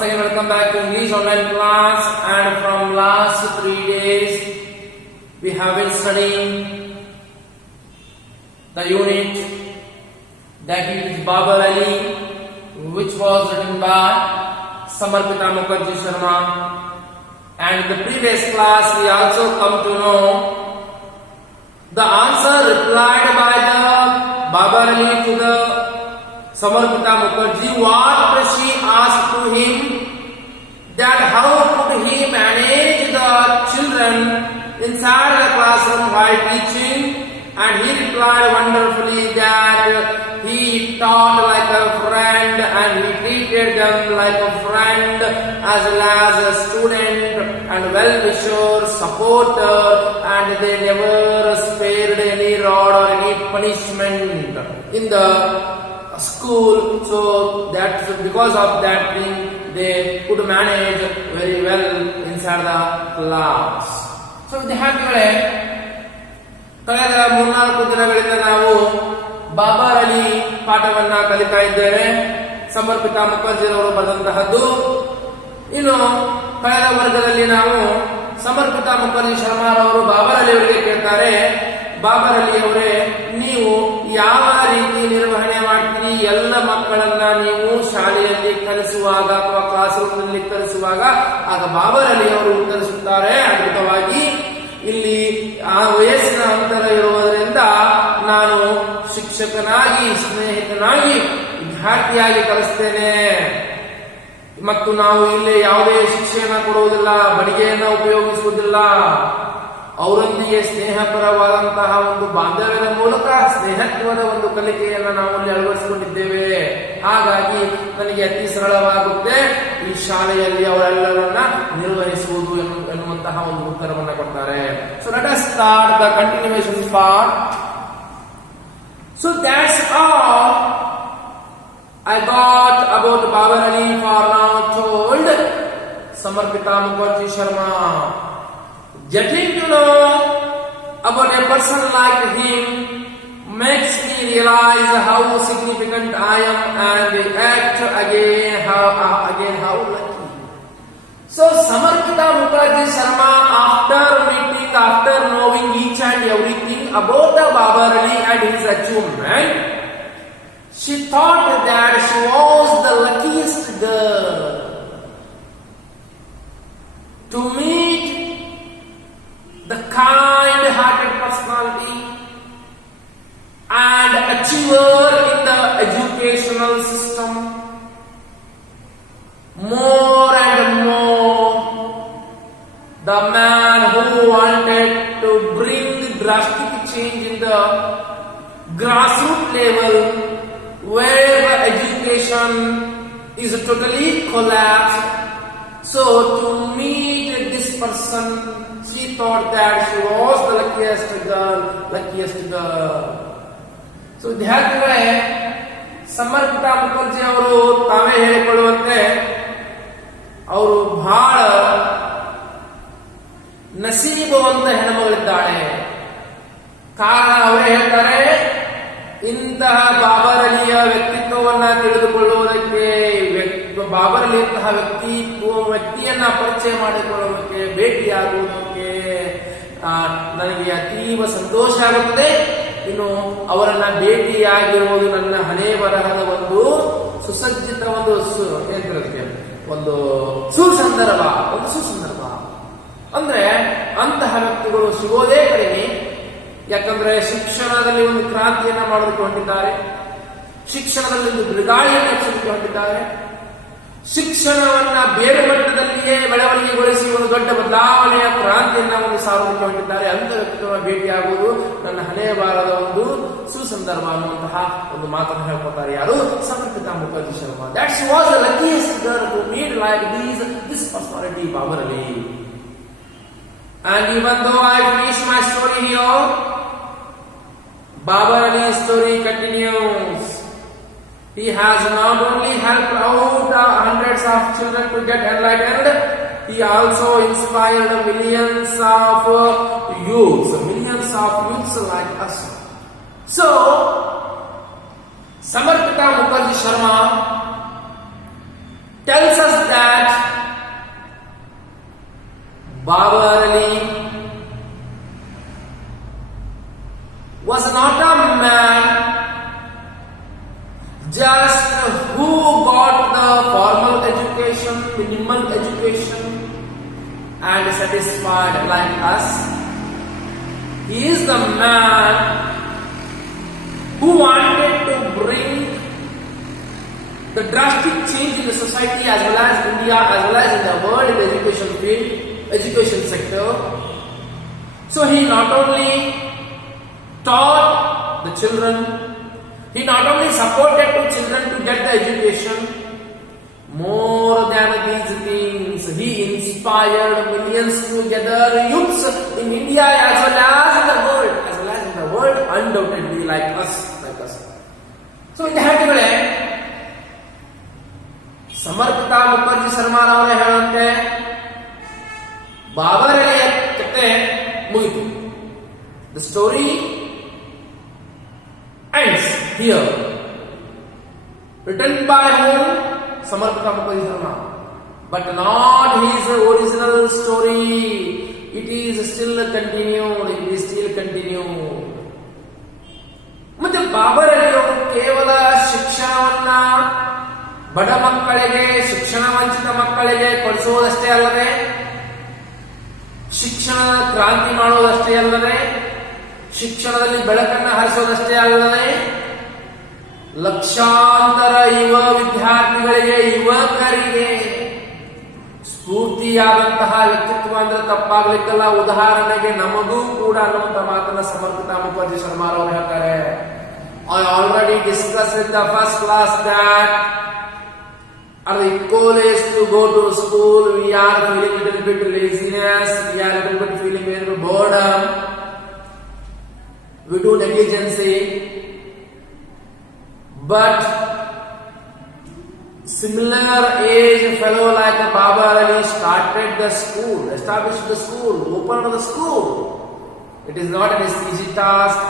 Once again, welcome back to English online class. And from last 3 days, we have been studying the unit that is Babar Ali, which was written by Samarpita Mukherjee Sharma. And in the previous class, we also come to know the answer replied by the Babar Ali to the Samarpita Mukherjee. What she asked to him, that how could he manage the children inside the classroom while teaching, and he replied wonderfully that he taught like a friend and he treated them like a friend as well as a student and well-wisher, supporter, and they never spared any rod or any punishment in the school. So that's because of that thing they could manage very well inside the class. So ವಿದ್ಯಾರ್ಥಿಗಳೇ, ಕಳೆದ 3-4 ದಿನಗಳಿಂದ ನಾವು ಬಾಬರ್ ಅಲಿ ಪಾಠವನ್ನ ಕಲಿತಾ ಇದ್ದೇವೆ. ಸಮರ್ಪಿತಾ ಮುಖರ್ಜಿ ಅವರು ಬರೆದಂತಹದ್ದು. ಇನ್ನು ಕಳೆದ ವರ್ಗದಲ್ಲಿ ನಾವು ಸಮರ್ಪಿತಾ ಮುಖರ್ಜಿ ಶರ್ಮಾರವರು ಬಾಬರ್ ಅಲಿ ಅವರಿಗೆ ಕೇಳ್ತಾರೆ, ಬಾಬರ್ ಅಲಿ ಅವರೇ, ನೀವು ಯಾವ ರೀತಿ ನಿರ್ವಹಣೆ ಮಾಡ್ತೀರಿ ಎಲ್ಲ ಮಕ್ಕಳನ್ನ ನೀವು ಶಾಲೆಯಲ್ಲಿ ಕಲಿಸುವಾಗ ಅಥವಾ ಕ್ಲಾಸ್ ರೂಮ್ ನಲ್ಲಿ ಕಲಿಸುವಾಗ? ಆಗ ಬಾಬರ್ ಅಲಿ ಅವರು ಉತ್ತರಿಸುತ್ತಾರೆ ಅದ್ಭುತವಾಗಿ, ಇಲ್ಲಿ ಆ ವಯಸ್ಸಿನ ಅಂತರ ಇರುವುದರಿಂದ ನಾನು ಶಿಕ್ಷಕನಾಗಿ, ಸ್ನೇಹಿತನಾಗಿ, ವಿದ್ಯಾರ್ಥಿಯಾಗಿ ಕಲಿಸ್ತೇನೆ ಮತ್ತು ನಾವು ಇಲ್ಲಿ ಯಾವುದೇ ಶಿಕ್ಷೆಯನ್ನ ಕೊಡುವುದಿಲ್ಲ, ಬಡಿಗೆಯನ್ನ ಉಪಯೋಗಿಸುವುದಿಲ್ಲ. ಅವರೊಂದಿಗೆ ಸ್ನೇಹಪರವಾದಂತಹ ಒಂದು ಬಾಂಧವ್ಯದ ಮೂಲಕ ಸ್ನೇಹತ್ವದ ಒಂದು ಕಲಿಕೆಯನ್ನು ನಾವು ಅಲ್ಲಿ ಅಳವಡಿಸಿಕೊಂಡಿದ್ದೇವೆ. ಹಾಗಾಗಿ ನನಗೆ ಅತಿ ಸರಳವಾಗುತ್ತೆ ಈ ಶಾಲೆಯಲ್ಲಿ ಅವರೆಲ್ಲರನ್ನ ನಿರ್ವಹಿಸುವುದು ಎನ್ನುವಂತಹ ಒಂದು ಉತ್ತರವನ್ನು ಕೊಡ್ತಾರೆ. So let us start the continuation part. So that's all I got about Babar Ali for now told Samarpita Mukherjee Sharma. Getting to know about a person like him makes me realize how significant I am and act again how lucky. So Samarpita Mukherjee Sharma, after knowing each and everything about the Babar Ali and his achievement, she thought that she was the luckiest girl to meet the kind-hearted personality and achiever in the educational system. More and more, the man who wanted to bring drastic change in the grassroots level, where the education is totally collapsed. So to meet this person, she thought that she was the luckiest girl. So ವಿದ್ಯಾರ್ಥಿಗಳೇ, ಸಮರ್ಪಿತಾ ಮುಖರ್ಜಿ ಅವರು ತಾವೇ ಹೇಳಿಕೊಳ್ಳುವಂತೆ ಅವರು ಬಹಳ ನಸೀಬವಂತ ಹೆಣ್ಮಗಳಿದ್ದಾಳೆ. ಕಾರಣ ಅವರೇ ಹೇಳ್ತಾರೆ, ಇಂತಹ ಬಾಬರ್ ಅಲಿಯ ವ್ಯಕ್ತಿತ್ವವನ್ನ ತಿಳಿದುಕೊಳ್ಳುವುದಕ್ಕೆ, ಬಾಬರ್ ಅಲಿ ಇಂತಹ ವ್ಯಕ್ತಿಯನ್ನ ಪರಿಚಯ ಮಾಡಿಕೊಳ್ಳುವುದಕ್ಕೆ, ಭೇಟಿಯಾಗುವುದಕ್ಕೆ ನನಗೆ ಅತೀವ ಸಂತೋಷ ಆಗುತ್ತದೆ. ಇನ್ನು ಅವರನ್ನ ಭೇಟಿಯಾಗಿರುವುದು ನನ್ನ ಹಣೆ ಬರಹದ ಒಂದು ಸುಸಜ್ಜಿತ ಒಂದು ಸುಸಂದರ್ಭ ಅಂದ್ರೆ ಅಂತಹ ವ್ಯಕ್ತಿಗಳು ಸಿಗೋದೇ ಕಡಿಮೆ. ಯಾಕಂದ್ರೆ ಶಿಕ್ಷಣದಲ್ಲಿ ಒಂದು ಕ್ರಾಂತಿಯನ್ನ ಮಾಡೋದಕ್ಕೆ ಹೊಂದಿದ್ದಾರೆ, ಶಿಕ್ಷಣದಲ್ಲಿ ಒಂದು ಬಿರುಗಾಳಿಯನ್ನು ಹಚ್ಚಲಿಕ್ಕೆ ಹೊಂದಿದ್ದಾರೆ, ಶಿಕ್ಷಣವನ್ನ ಬೇರೆ ಮಟ್ಟದಲ್ಲಿಯೇ ಬೆಳವಣಿಗೆಗೊಳಿಸಿ ಒಂದು ದೊಡ್ಡ ಬದಲಾವಣೆಯ ಕ್ರಾಂತಿಯನ್ನ ಒಂದು ಸಾರೋದಕ್ಕೆ ಹೊಂದಿದ್ದಾರೆ. ಅಂತ ವ್ಯಕ್ತಿಗಳ ಭೇಟಿಯಾಗುವುದು ನನ್ನ ಹಣೆಯ ಬಾರದ ಒಂದು ಸುಸಂದರ್ಭ ಅನ್ನುವಂತಹ ಒಂದು ಮಾತನ್ನು ಹೇಳ್ಕೊತಾರೆ. ಯಾರು? Samarpita Mukherjee Sharma. That she was the luckiest girl to meet like this personality, Babar Ali. And even though I finish my story here, Babar Ali's story continues. He has not only helped out hundreds of children to get enlightened, he also inspired millions of youths like us. So, Samarpita Mukherjee Sharma tells us that Babar Ali was not a man just who got the formal education, minimal education and satisfied like us. He is the man who wanted to bring the drastic change in the society as well as India, as well as in the world in the education field, education sector. So he not only taught the children, he not only supported the children to get the education, more than these things, he inspired millions to gather youths in India as well as in the world, undoubtedly like us. So in the ಹೇಳ್ತಿಗಳೇ ಸಮರ್ಪಿತ ಮುಖರ್ಜಿ ಶರ್ಮಾರ್ ಅವರೇ ಹೇಳುವಂತೆ ಬಾಬರ್ ಅಲಿಯ ಕತೆ ಮುಗಿತು. The story ends here. Written by whom? Samarpita Mukherjee Sharma. But not his original story. It is still continued. ಮತ್ತೆ ಬಾಬರ್ ಅಲಿ ಅವರು ಕೇವಲ ಶಿಕ್ಷಣವನ್ನ ಬಡ ಮಕ್ಕಳಿಗೆ, ಶಿಕ್ಷಣ ವಂಚಿತ ಮಕ್ಕಳಿಗೆ ಕೊಡಿಸುವುದಷ್ಟೇ ಅಲ್ಲದೆ, ಶಿಕ್ಷಣ ಕ್ರಾಂತಿ ಮಾಡುವುದಷ್ಟೇ ಅಲ್ಲದೆ, ಶಿಕ್ಷಣದಲ್ಲಿ ಬೆಳಕನ್ನು ಹರಿಸುವುದಷ್ಟೇ ಅಲ್ಲದೆ, ಲಕ್ಷಾಂತರ ಯುವ ವಿದ್ಯಾರ್ಥಿಗಳಿಗೆ, ಯುವಕರಿಗೆ ಸ್ಫೂರ್ತಿಯಾದಂತಹ ವ್ಯಕ್ತಿತ್ವ ಅಂದ್ರೆ ತಪ್ಪಾಗ್ಲಿಕ್ಕಲ್ಲ. ಉದಾಹರಣೆಗೆ ನಮಗೂ ಕೂಡ ಅನ್ನುವಂತ ಮಾತನ್ನ ಸಮರ್ಪಿತ ಮುಖರ್ಜಿ ಶರ್ಮಾರ್ ಅವರು ಹೇಳ್ತಾರೆ. I already discussed in the first class that at the college to go to school we are feeling a little bit laziness, we are a little bit feeling a little boredom, we do negligence. But similar age fellow like Babar Ali started the school, established the school, opened the school. It is not an easy task,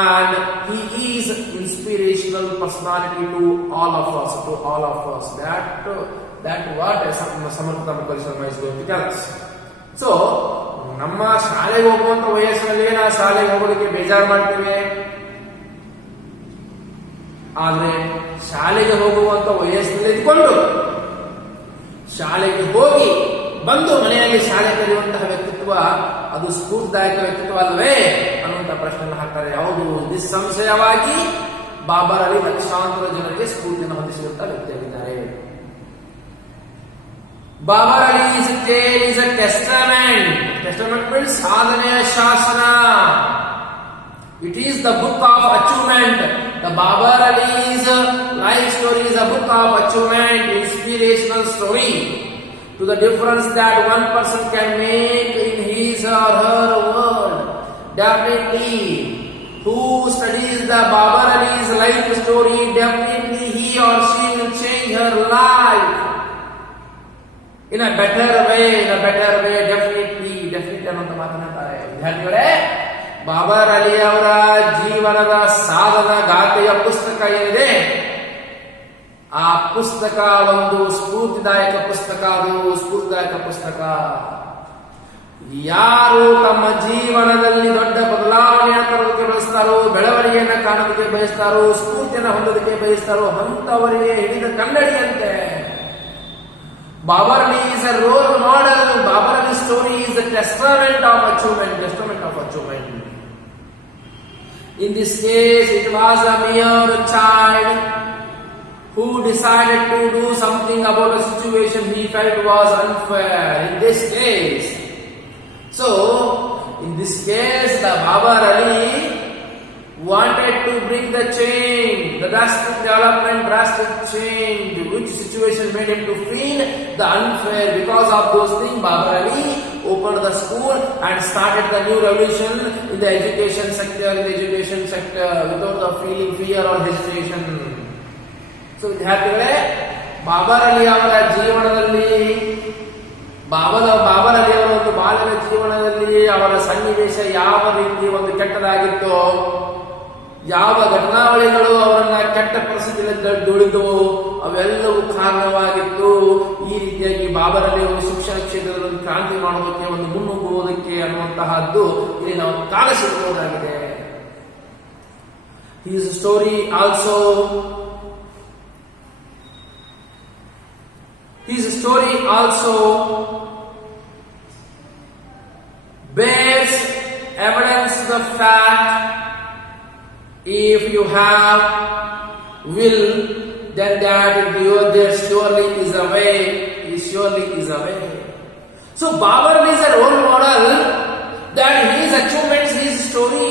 and he is inspirational personality to all of us. That what Samarpita Mukherjee Sharma is going to tell us. So ನಮ್ಮ ಶಾಲೆಗೆ ಹೋಗುವಂತ ವಯಸ್ಸಿನಲ್ಲಿ ನಾವು ಶಾಲೆಗೆ ಹೋಗೋದಕ್ಕೆ ಬೇಜಾರು ಮಾಡ್ತೇವೆ. ಆದ್ರೆ ಶಾಲೆಗೆ ಹೋಗುವಂತ ವಯಸ್ಸಿನಲ್ಲಿ ಇದ್ಕೊಂಡು ಶಾಲೆಗೆ ಹೋಗಿ ಬಂದು ಮನೆಯಲ್ಲಿ ಶಾಲೆ ಕಲಿಯುವಂತಹ ವ್ಯಕ್ತಿತ್ವ ಅದು ಸ್ಫೂರ್ತಿದಾಯಕ ವ್ಯಕ್ತಿತ್ವ ಅಲ್ವೇ ಅನ್ನುವಂತ ಪ್ರಶ್ನೆ ಹಾಕ್ತಾರೆ. ಯಾವುದು ನಿಸ್ಸಂಶಯವಾಗಿ ಬಾಬರ್ ಅಲಿ ಲಕ್ಷಾಂತರ ಜನರಿಗೆ ಸ್ಫೂರ್ತಿಯನ್ನು ಹೊಂದಿಸಿರುವಂತಹ ವ್ಯಕ್ತಿಯಾಗಿದ್ದಾರೆ. ಬಾಬರ್ Ali is a testament. Testament means ಸಾಧನೆಯ ಶಾಸನ. It is the book of achievement. The Babar Ali's life story is a book of achievement, inspirational story to the difference that one person can make in his or her world. Definitely, who studies the Babar Ali's life story, definitely he or she will change her life in a better way, definitely ಅನ್ನುವಂತ ಮಾತನಾಡ್ತಾರೆ. ವಿದ್ಯಾರ್ಥಿಗಳೇ, ಬಾಬರ್ ಅಲಿ ಅವರ ಜೀವನದ ಸಾಧನ ಗಾಥೆಯ ಪುಸ್ತಕ ಏನಿದೆ, ಆ ಪುಸ್ತಕ ಒಂದು ಸ್ಫೂರ್ತಿದಾಯಕ ಪುಸ್ತಕ. ಯಾರು ತಮ್ಮ ಜೀವನದಲ್ಲಿ ದೊಡ್ಡ ಬದಲಾವಣೆಯನ್ನು ತರೋದಕ್ಕೆ ಬಯಸ್ತಾರೋ, ಬೆಳವಣಿಗೆಯನ್ನು ಕಾಣೋದಕ್ಕೆ ಬಯಸ್ತಾರೋ, ಸ್ಫೂರ್ತಿಯನ್ನು ಹೊಂದೋದಕ್ಕೆ ಬಯಸ್ತಾರೋ ಅಂತವರಿಗೆ ಹಿಡಿದ ಕನ್ನಡಿಯಂತೆ. Babar Ali is a role model. Babar Ali's story is a testament of achievement. In this case, it was a mere child who decided to do something about a situation he felt was unfair. In this case, the Babar Ali wanted to bring the change, the drastic development, drastic change, which situation made him to feel the unfair. Because of those things, Babar Ali opened the school and started the new revolution in the education sector, without the feeling fear or hesitation. So, ವಿದ್ಯಾರ್ಥಿಗಳೇ, ಬಾಬರ್ ಅಲಿ ಅವರ ಜೀವನದಲ್ಲಿ, ಬಾಬರ್ ಅಲಿ ಅವರ ಒಂದು ಬಾಲ್ಯದ ಜೀವನದಲ್ಲಿ ಅವರ ಸನ್ನಿವೇಶ ಯಾವ ರೀತಿ ಒಂದು ಕೆಟ್ಟದಾಗಿತ್ತೋ, ಯಾವ ಘಟನಾವಳಿಗಳು ಅವರನ್ನ ಕೆಟ್ಟ ಪರಿಸ್ಥಿತಿಯಲ್ಲಿ ದುಡಿದವು ಅವೆಲ್ಲವೂ ಕಾರಣವಾಗಿತ್ತು ಈ ರೀತಿಯಾಗಿ ಬಾಬರಲ್ಲಿ ಒಂದು ಶಿಕ್ಷಣ ಕ್ಷೇತ್ರದಲ್ಲಿ ಒಂದು ಕ್ರಾಂತಿ ಮಾಡೋದಕ್ಕೆ ಒಂದು ಮುನ್ನುಗ್ಗುವುದಕ್ಕೆ ಅನ್ನುವಂತಹದ್ದು ಇಲ್ಲಿ ನಾವು ಕಾಣಿಸಿಕೊಳ್ಳಬಹುದಾಗಿದೆ. His story also bears evidence to the fact if you have will, then that there surely is a way. So Babar is a role model that his achievements, his story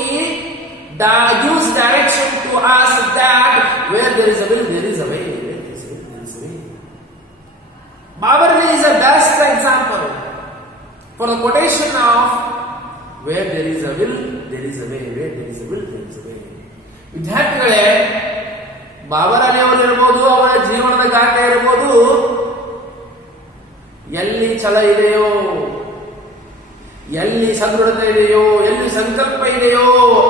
gives direction to us that where there is a will, there is a way. Babar is a best example for the quotation of where there is a will, there is a way. Where there is a will, there is a way. ವಿದ್ಯಾರ್ಥಿಗಳೇ, ಬಾಬರ್ ಅಲಿ ಅವರು ಇರ್ಬೋದು, ಅವರ ಜೀವನದ ಗಾಥೆ ಇರ್ಬೋದು, ಎಲ್ಲಿ ಛಲ ಇದೆಯೋ, ಎಲ್ಲಿ ಸದೃಢತೆ ಇದೆಯೋ, ಎಲ್ಲಿ ಸಂಕಲ್ಪ ಇದೆಯೋ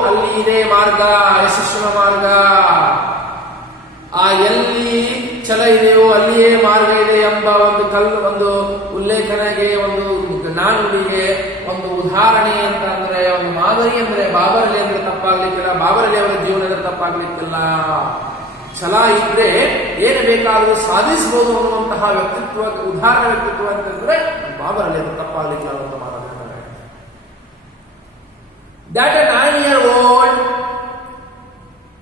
ಅಲ್ಲಿ ಇದೆ ಮಾರ್ಗ, ಯಶಸ್ಸಿನ ಮಾರ್ಗ. ಆ ಎಲ್ಲಿ ಛಲ ಇದೆಯೋ ಅಲ್ಲಿಯೇ ಮಾರ್ಗ ಇದೆ ಎಂಬ ಒಂದು ಉಲ್ಲೇಖನೆಗೆ, ಒಂದು ನಾನುಡಿಗೆ ಒಂದು ಉದಾಹರಣೆ ಅಂತ ಅಂದ್ರೆ, ಒಂದು ಮಾದರಿ ಅಂದ್ರೆ ಬಾಬರ್ ಅಲಿ ಅಂದ್ರೆ ತಪ್ಪಾಗ್ಲಿಕ್ಕಿಲ್ಲ, ಬಾಬರ್ ಅಲಿ ಅವರ ಜೀವನದ ತಪ್ಪಾಗ್ಲಿಕ್ಕಿಲ್ಲ. ಛಲ ಇದ್ರೆ ಏನು ಬೇಕಾದರೂ ಸಾಧಿಸಬಹುದು ಅನ್ನುವಂತಹ ವ್ಯಕ್ತಿತ್ವ, ಉದಾಹರಣೆ ವ್ಯಕ್ತಿತ್ವ ಅಂತಂದ್ರೆ ಬಾಬರ್ ಅಲಿ ಅಂದ್ರೆ ತಪ್ಪಾಗ್ಲಿಕ್ಕಿಲ್ಲ ಅಂತ ಮಾತಾಡ್ತಾರೆ. That a 9-year-old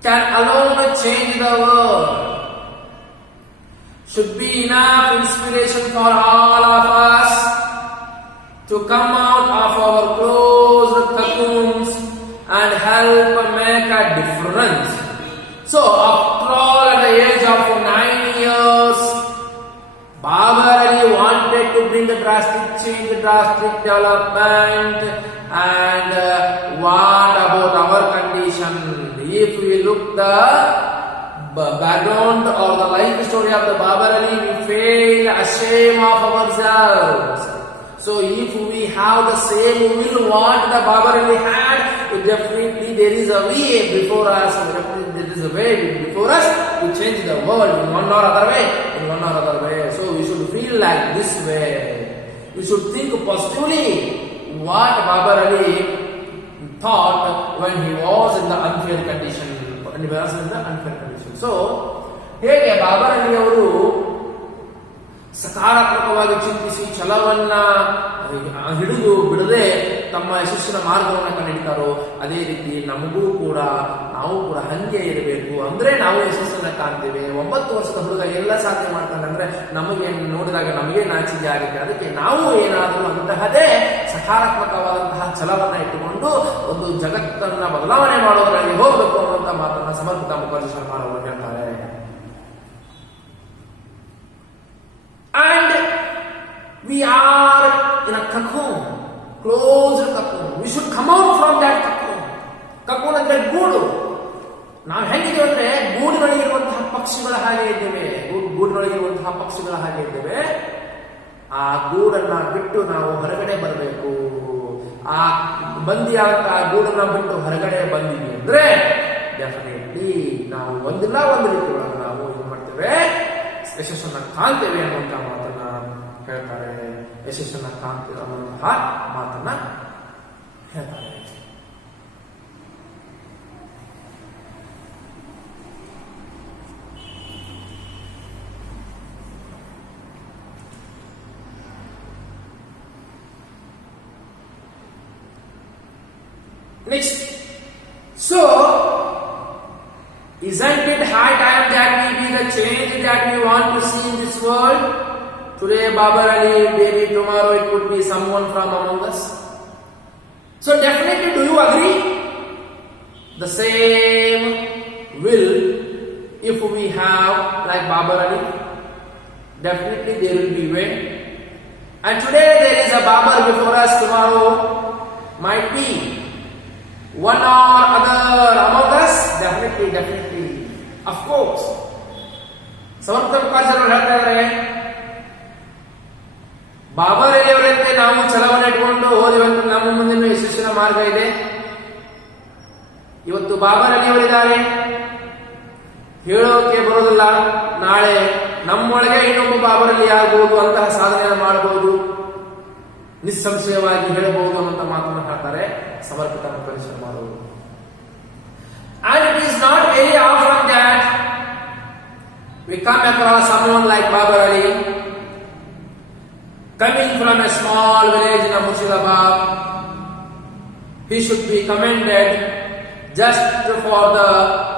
can alone change the world should be enough inspiration for all of us to come out of our closed cocoons and help make a difference. So after all, at the age of 9 years, Babar Ali wanted to bring a drastic change, drastic development. And what about our condition? If we look the background or the life story of the Babar Ali, we feel ashamed of ourselves. So if we have the same will what the Babar Ali had, definitely there is a way before us. There is a way before us to change the world in one or other way. So we should feel like this way. We should think positively. What Babar Ali thought when he was in the unfair condition. So, ಹೇಗೆ ಬಾಬರ್ ಅಲಿ ಅವರು ಸಕಾರಾತ್ಮಕವಾಗಿ ಚಿಂತಿಸಿ ಛಲವನ್ನ ಹಿಡಿದು ಬಿಡದೆ ತಮ್ಮ ಯಶಸ್ಸಿನ ಮಾರ್ಗವನ್ನು ಕಂಡುಹಿಡಿತಾರೋ, ಅದೇ ರೀತಿ ನಾವು ಕೂಡ ಹಂಗೆ ಇರಬೇಕು. ಅಂದ್ರೆ ನಾವು ಯಶಸ್ಸನ್ನ ಕಾಣ್ತೇವೆ. 9 ವರ್ಷದ ಹುಡುಗ ಎಲ್ಲ ಸಾಧನೆ ಮಾಡ್ತಾನಂದ್ರೆ ನಮಗೆ ನೋಡಿದಾಗ ನಮಗೆ ನಾಚಿಕೆ ಆಗುತ್ತೆ. ಅದಕ್ಕೆ ನಾವು ಏನಾದರೂ ಅಂತಹದೇ ಸಕಾರಾತ್ಮಕವಾದಂತಹ ಛಲವನ್ನ ಇಟ್ಟುಕೊಂಡು ಒಂದು ಜಗತ್ತನ್ನ ಬದಲಾವಣೆ ಮಾಡೋದ್ರಲ್ಲಿ ಹೋಗಬೇಕು ಅನ್ನುವಂತ ಮಾತನ್ನ ಸಮರ್ಪಿತ ಮುಖರ್ಜಿ ಶರ್ಮಾ ಅವರು ಹೇಳ್ತಾರೆ. And we are in a cocoon, closed cocoon. We should come out from that cocoon. Cocoon ಅಂದ್ರೆ ಗೂಡು. ನಾವು ಹೇಗಿದ್ದೇವೆ ಅಂದ್ರೆ ಗೂಡಿನೊಳಗಿರುವಂತಹ ಪಕ್ಷಿಗಳ ಹಾಗೆ ಇದ್ದೇವೆ. ಗೂಡಿನೊಳಗಿರುವಂತಹ ಪಕ್ಷಿಗಳ ಹಾಗೆ ಇದ್ದೇವೆ. ಆ ಗೂಡನ್ನ ಬಿಟ್ಟು ನಾವು ಹೊರಗಡೆ ಬರಬೇಕು. ಆ ಬಂದಿಯಾದಂತಹ ಗೂಡನ್ನ ಬಿಟ್ಟು ಹೊರಗಡೆ ಬಂದಿವಿ ಅಂದ್ರೆ ಡೆಫಿನೆಟ್ಲಿ ನಾವು ಒಂದಿಲ್ಲ ಒಂದು ರೀತಿ ಒಳಗೆ ನಾವು ಏನ್ ಮಾಡ್ತೇವೆ, ಯಶಸ್ಸನ್ನ ಕಾಣ್ತೇವೆ ಅನ್ನುವಂತ ಮಾತನ್ನ ಹೇಳ್ತಾರೆ. ಯಶಸ್ಸನ್ನ ಕಾಣ್ತೇವೆ ಅನ್ನುವಂತಹ ಮಾತನ್ನ ಹೇಳ್ತಾರೆ. Next, so isn't it high time that we be the change that we want to see in this world? Today Babar Ali, maybe tomorrow it could be someone from among us. So definitely, do you agree? The same will, if we have like Babar Ali, definitely there will be way. And today there is a Babar before us, tomorrow might be one or other among us, definitely, of course. ಸಮರ್ಥ ಮುಖರ್ಜಿ ಹೇಳ್ತಾ ಇದ್ದಾರೆ, ಬಾಬರ್ ಅಲಿ ಅವರಂತೆ ನಾವು ಛಲವನ್ನು ಇಟ್ಕೊಂಡು ಹೋದಿವಂತ ನಮ್ಮ ಮುಂದಿನ ಯಶಸ್ಸಿನ ಮಾರ್ಗ ಇದೆ. ಇವತ್ತು ಬಾಬರ್ ಅಲಿಯವರಿದ್ದಾರೆ, ಹೇಳೋಕೆ ಬರೋದಿಲ್ಲ, ನಾಳೆ ನಮ್ಮೊಳಗೆ ಇನ್ನೊಬ್ಬ ಬಾಬರ್ ಅಲಿ ಆಗಬಹುದು, ಅಂತಹ ಸಾಧನೆಯನ್ನು ಮಾಡಬಹುದು, ನಿಸ್ಸಂಶಯವಾಗಿ ಹೇಳಬಹುದು ಅಂತ ಮಾತನ್ನು ಹೇಳ್ತಾರೆ ಸಮರ್ಪಿತ ಮುಖರ್ಜಿ ಶರ್ಮಾರವರು. And it is not very often that we come across someone like Babar Ali coming from a small village in Murshidabad. He should be commended just for the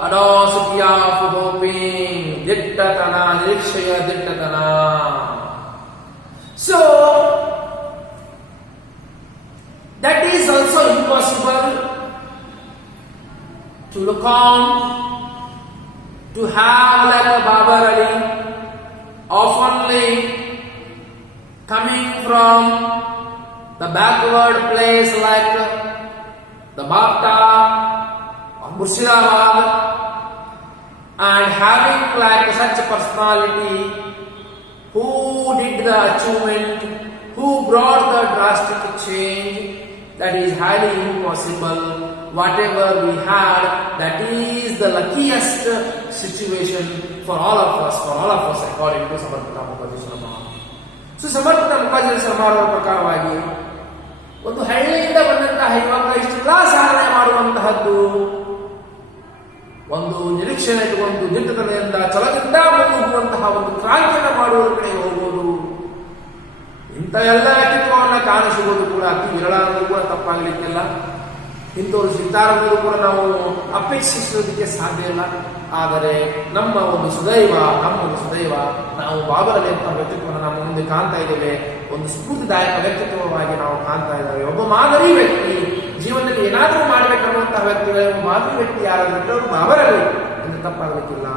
audacity of hoping, dittatana, nirikshaya dittatana. So, that is also impossible to look on, to have like a Babar Ali, oftenly coming from the backward place like the Bhakta or Murshidabad, and having like such a personality who did the achievement, who brought the drastic change, that is highly impossible. Whatever we had, that is the luckiest situation for all of us according to Samarpita Mukherjee Sharma. So Samarpita Mukherjee ಶರ್ಮಾರವರ ಪ್ರಕಾರವಾಗಿ ಒಂದು ಹಳ್ಳಿಯಿಂದ ಬಂದಂತಹ ಯುವಕ ಇಷ್ಟೆಲ್ಲ ಸಾಧನೆ ಮಾಡುವಂತಹದ್ದು ಒಂದು ನಿರೀಕ್ಷಣೆ ಇಟ್ಟುಕೊಂಡು ದಿಟ್ಟತನದಿಂದ ಛಲದಿಂದ ಮುನ್ನುಗ್ಗುವಂತಹ ಒಂದು ಕ್ರಾಂತಿಯನ್ನು ಮಾಡುವುದರ ಕಡೆ ಹೋಗುವುದು, ಇಂಥ ಎಲ್ಲ ವ್ಯಕ್ತಿತ್ವವನ್ನು ಕಾಣಿಸುವುದು ಕೂಡ ಅತಿ ವಿರಳ ಅನ್ನೋದು ಕೂಡ ತಪ್ಪಾಗಲಿಕ್ಕಿಲ್ಲ. ಇಂಥವ್ರು ಸಿಗ್ತಾರೆ ಅನ್ನೋದು ಕೂಡ ನಾವು ಅಪೇಕ್ಷಿಸೋದಕ್ಕೆ ಸಾಧ್ಯ ಇಲ್ಲ. ಆದರೆ ನಮ್ಮ ಒಂದು ಸುದೈವ ನಾವು ಬಾಬರ್ ಅಲಿ ಅಂತ ವ್ಯಕ್ತಿತ್ವವನ್ನು ನಮ್ಮ ಮುಂದೆ ಕಾಣ್ತಾ ಇದ್ದೇವೆ. ಒಂದು ಸ್ಫೂರ್ತಿದಾಯಕ ವ್ಯಕ್ತಿತ್ವವಾಗಿ ನಾವು ಕಾಣ್ತಾ ಇದ್ದೇವೆ. ಒಬ್ಬ ಮಾದರಿ ವ್ಯಕ್ತಿ, ಜೀವನದಲ್ಲಿ ಏನಾದರೂ ಮಾಡಬೇಕನ್ನುವಂತಹ ವ್ಯಕ್ತಿಗಳು ಮಾದರಿ ವ್ಯಕ್ತಿ ಯಾರಾದರೂ ಬಾಬರ್ ಅಲಿ ಎಂದು ತಪ್ಪಾಗಲಿಕ್ಕಿಲ್ಲ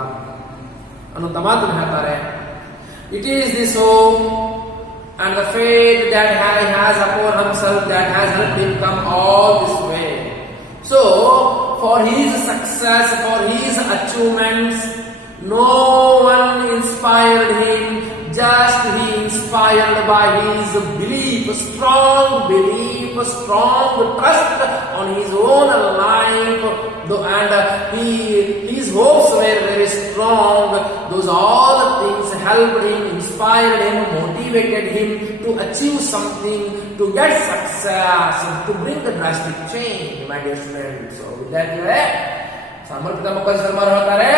ಅನ್ನುವಂಥ ಮಾತನ್ನು ಹೇಳ್ತಾರೆ. It is this home and the faith that he has upon himself that has helped him come all this way. So, for his success, for his achievements, no one inspired him, just he inspired by his belief, strong trust on his own life, and his hopes were very strong. Those all things helped him, inspired him, motivated him to achieve something, to get success, to bring the drastic change, my dear friends. So with that, Samarpita Mukherjee Sharma ಹೇಳ್ತಾರೆ,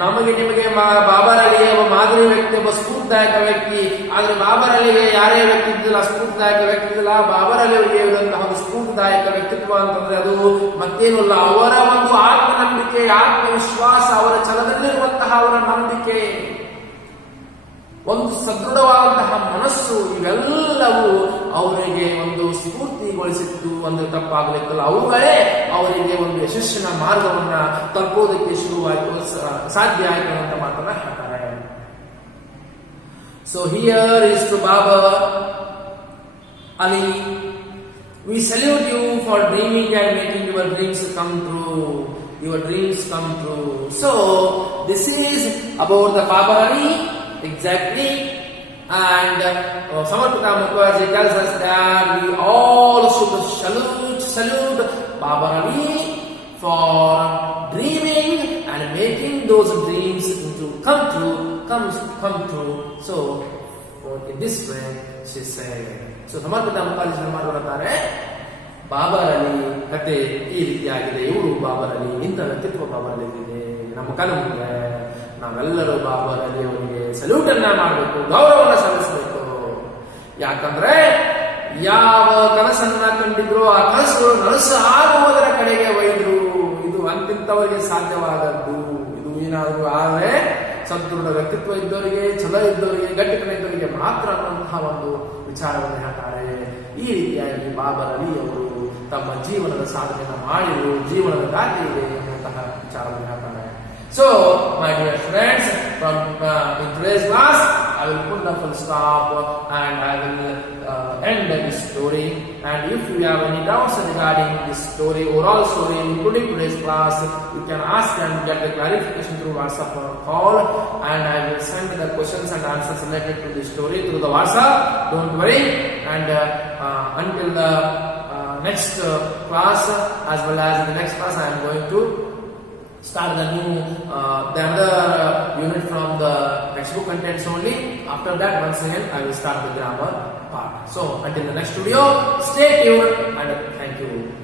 ನಮಗೆ ನಿಮಗೆ ಬಾಬರ್ ಅಲಿ ಒಬ್ಬ ಮಾದರಿ ವ್ಯಕ್ತಿ, ಒಬ್ಬ ಸ್ಫೂರ್ತಿದಾಯಕ ವ್ಯಕ್ತಿ. ಆದ್ರೆ ಬಾಬರ್ ಅಲಿಗೆ ಯಾರೇ ವ್ಯಕ್ತಿ ಇದ್ದಿಲ್ಲ, ಸ್ಫೂರ್ತಿದಾಯಕ ವ್ಯಕ್ತಿ ಇದ್ದಿಲ್ಲ. ಬಾಬರ್ ಅಲಿ ಅವರಿಗೆ ಇರುವಂತಹ ಒಂದು ಸ್ಫೂರ್ತಿದಾಯಕ ವ್ಯಕ್ತಿತ್ವ ಅಂತಂದ್ರೆ ಅದು ಮತ್ತೇನು ಅಲ್ಲ, ಅವರ ಒಂದು ಆತ್ಮನಂಬಿಕೆ, ಆತ್ಮವಿಶ್ವಾಸ, ಅವರ ಛಲದಲ್ಲಿರುವಂತಹ ಅವರ ನಂಬಿಕೆ, ಒಂದು ಸದೃಢವಾದಂತಹ ಮನಸ್ಸು, ಇವೆಲ್ಲವೂ ಅವರಿಗೆ ಒಂದು ಸ್ಫೂರ್ತಿಗೊಳಿಸಿತ್ತು ಅಂದ್ರೆ ತಪ್ಪಾಗಲಿಕ್ಕಲ್ಲ. ಅವುಗಳೇ ಅವರಿಗೆ ಒಂದು ಯಶಸ್ಸಿನ ಮಾರ್ಗವನ್ನ ತಲುಪೋದಕ್ಕೆ ಶುರುವಾಯಿತು, ಸಾಧ್ಯ ಆಯಿತು ಅಂತ ಮಾತನ್ನ ಹೇಳ್ತಾರೆ. So here is to Babar Ali, we salute you for dreaming and making your dreams come true. So this is about the Babar Ali. Exactly, and Samarpita Mukherjee tells us that we all should salute Babar Ali for dreaming and making those dreams come true. So, in this way, she said. So, Samarpita Mukherjee Sharma ಹೇಳ್ತಾರೆ, ಬಾಬರ್ ಅಲಿ ಕತೆ ಈ ರೀತಿಯಾಗಿದೆ. ಇವರು ಬಾಬರ್ ಅಲಿ, ಇಂಥ ವ್ಯಕ್ತಿತ್ವ ಬಾಬರ್ ಅಲಿ ಇದೆ. ನಮ್ಮ ಕಣ್ಣು ಮುಂದೆ ನಾವೆಲ್ಲರೂ ಬಾಬರ್ ಅಲಿ ಅವರಿಗೆ ಸಲ್ಯೂಟ್ ಅನ್ನ ಮಾಡಬೇಕು, ಗೌರವವನ್ನು ಸಲ್ಲಿಸಬೇಕು. ಯಾಕಂದ್ರೆ ಯಾವ ಕನಸನ್ನ ಕಂಡಿದ್ರು ಆ ಕನಸು ಆಗುವುದರ ಕಡೆಗೆ ಒಯ್ದ್ರು. ಇದು ಅಂತಿಂತವರಿಗೆ ಸಾಧ್ಯವಾದದ್ದು. ಇದು ಏನಾದರೂ ಆದರೆ ಸದೃಢ ವ್ಯಕ್ತಿತ್ವ ಇದ್ದವರಿಗೆ, ಛಲ ಇದ್ದವರಿಗೆ, ಗಟ್ಟಿತನ ಇದ್ದವರಿಗೆ ಮಾತ್ರ ಅನ್ನುವಂತಹ ಒಂದು ವಿಚಾರವನ್ನು ಹೇಳ್ತಾರೆ. ಈ ರೀತಿಯಾಗಿ ಬಾಬರ್ ಅಲಿ ಅವರು ತಮ್ಮ ಜೀವನದ ಸಾಧನೆಯನ್ನು ಮಾಡಿದ್ರು, ಜೀವನದ ದಾರಿ ಇದೆ ಎನ್ನುವಂತಹ ವಿಚಾರವನ್ನು ಹೇಳ್ತಾರೆ. So, my dear friends, from in today's class, I will put the full stop and I will end this story. And if you have any doubts regarding this story, overall story, including today's class, you can ask and get the clarification through WhatsApp or call. And I will send the questions and answers related to this story through the WhatsApp. Don't worry. And until the next class, as well as in the next class I am going to start the another unit from the textbook contents only. After that, once again I will start the grammar part. So until the next video, stay tuned and thank you.